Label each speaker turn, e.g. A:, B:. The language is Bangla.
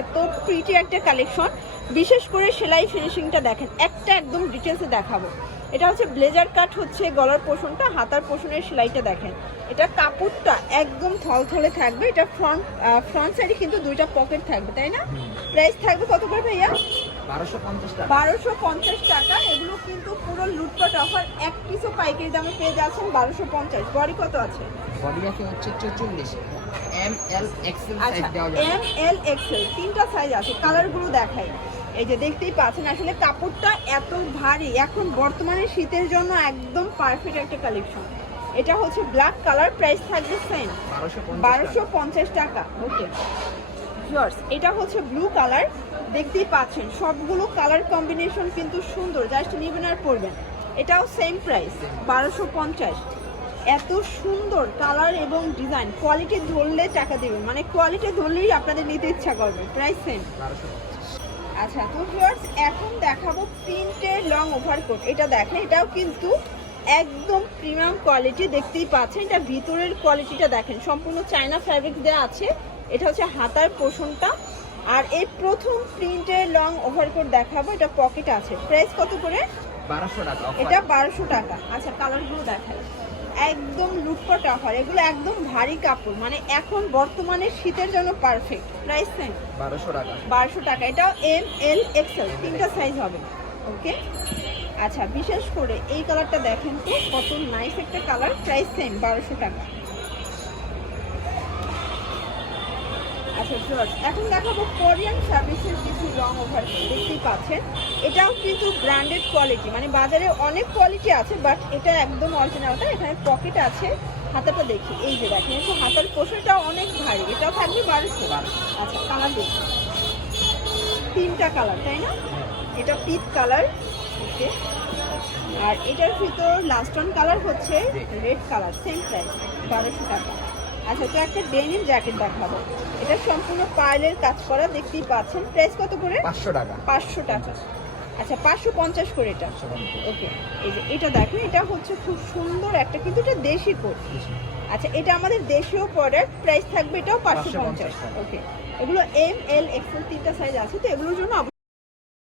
A: এত প্রিটি একটা কালেকশন বিশেষ করে সেলাই ফিনিশিংটা দেখেন একটা একদম ডিটেলসে দেখাবো। এটা হচ্ছে ব্লেজার কাট হচ্ছে গলার পোষণটা হাতার পোষণের সেলাইটা দেখেন। এটা কাপড়টা একদম থলথলে থাকবে এটা ফ্রন্ট ফ্রন্ট সাইডে কিন্তু দুইটা পকেট থাকবে তাই না? প্রাইস থাকবে কত করে ভাইয়া?
B: বারোশো পঞ্চাশ টাকা।
A: এগুলো কিন্তু পুরো লুটপাট অফার এক পিসও পাইকারি দামে পেয়ে যাচ্ছেন বারোশো পঞ্চাশ। বডি কত আছে?
B: বডি আছে হচ্ছে চৌচল্লিশ। এম এল এক্সেল
A: আচ্ছা এম এল এক্সেল তিনটা সাইজ আছে কালারগুলো দেখাই। এই যে দেখতেই পাচ্ছেন আসলে কাপড়টা এত ভারী এখন বর্তমানে শীতের জন্য একদম পারফেক্ট একটা কালেকশন এটা হচ্ছে ব্ল্যাক কালার প্রাইস থাকবে সেম
B: বারোশো
A: বারোশো পঞ্চাশ টাকা ওকে ভিউয়ার্স এটা হচ্ছে ব্লু কালার দেখতেই পাচ্ছেন। সবগুলো কালার কম্বিনেশন কিন্তু সুন্দর জাস্ট নেবেন আর পরবেন। এটাও সেম প্রাইস বারোশো পঞ্চাশ। এত সুন্দর কালার এবং ডিজাইন কোয়ালিটি ধরলে টাকা দেবেন। মানে কোয়ালিটি ধরলেই আপনাদের নিতে ইচ্ছা করবে প্রাইস সেম আচ্ছা তো ভিউয়ার্স এখন দেখাবো প্রিন্টের লং ওভারকোট এটা দেখেন, এটাও কিন্তু একদম প্রিমিয়াম কোয়ালিটি দেখতেই পাচ্ছেন। এটা ভিতরের কোয়ালিটিটা দেখেন। সম্পূর্ণ চায়না ফ্যাব্রিক দেওয়া আছে। এটা হচ্ছে হাতার পোষণটা। আর এই প্রথম প্রিন্টের লং ওভারকোট দেখাবো। এটা পকেট আছে। প্রাইস কত করে?
B: বারোশো টাকা
A: এটা বারোশো টাকা। আচ্ছা কালারগুলো দেখাই। একদম লুটপাট অফার এগুলো একদম ভারী কাপড়। মানে এখন বর্তমানে শীতের জন্য পারফেক্ট প্রাইস সেম
B: বারোশো টাকা।
A: বারোশো টাকা। এটাও এম এল এক্সেল তিনটা সাইজ হবে। ওকে আচ্ছা বিশেষ করে এই কালারটা দেখেন তো কত নাইস একটা কালার প্রাইস সেম বারোশো টাকা। আচ্ছা এখন দেখাবো কোরিয়ান সার্ভিসের কিছু লং ওভার দেখতেই পাচ্ছেন। এটাও কিন্তু ব্র্যান্ডেড কোয়ালিটি মানে বাজারে অনেক কোয়ালিটি আছে বাট এটা একদম অরিজিনালটা এখানে পকেট আছে। হাতাটা দেখি এই যে দেখেন একটু হাতার পোষণটা অনেক ভারী এটাও থাকবে বারোশো আচ্ছা কালার দেখি। তিনটা কালার তাই না? এটা পিচ কালার আর এটার ভিতর লাস্ট অন কালার হচ্ছে রেড কালার সেম প্রাইস বারোশো টাকা। আচ্ছা তো একটা ডেনিম জ্যাকেট দেখাবো। এটা সম্পূর্ণ পার্লের কাজ করা দেখতেই পাচ্ছেন। প্রাইস কত করে?
B: পাঁচশো টাকা।
A: পাঁচশো টাকা। আচ্ছা পাঁচশো পঞ্চাশ করে এটা। ওকে এই যে এটা দেখেন এটা হচ্ছে খুব সুন্দর একটা কিন্তু এটা দেশি কোট। আচ্ছা এটা আমাদের দেশীয় প্রোডাক্ট প্রাইস থাকবে এটাও পাঁচশো পঞ্চাশ। ওকে এগুলো এম এল এক্সেল তিনটা সাইজ আছে তো এগুলোর জন্য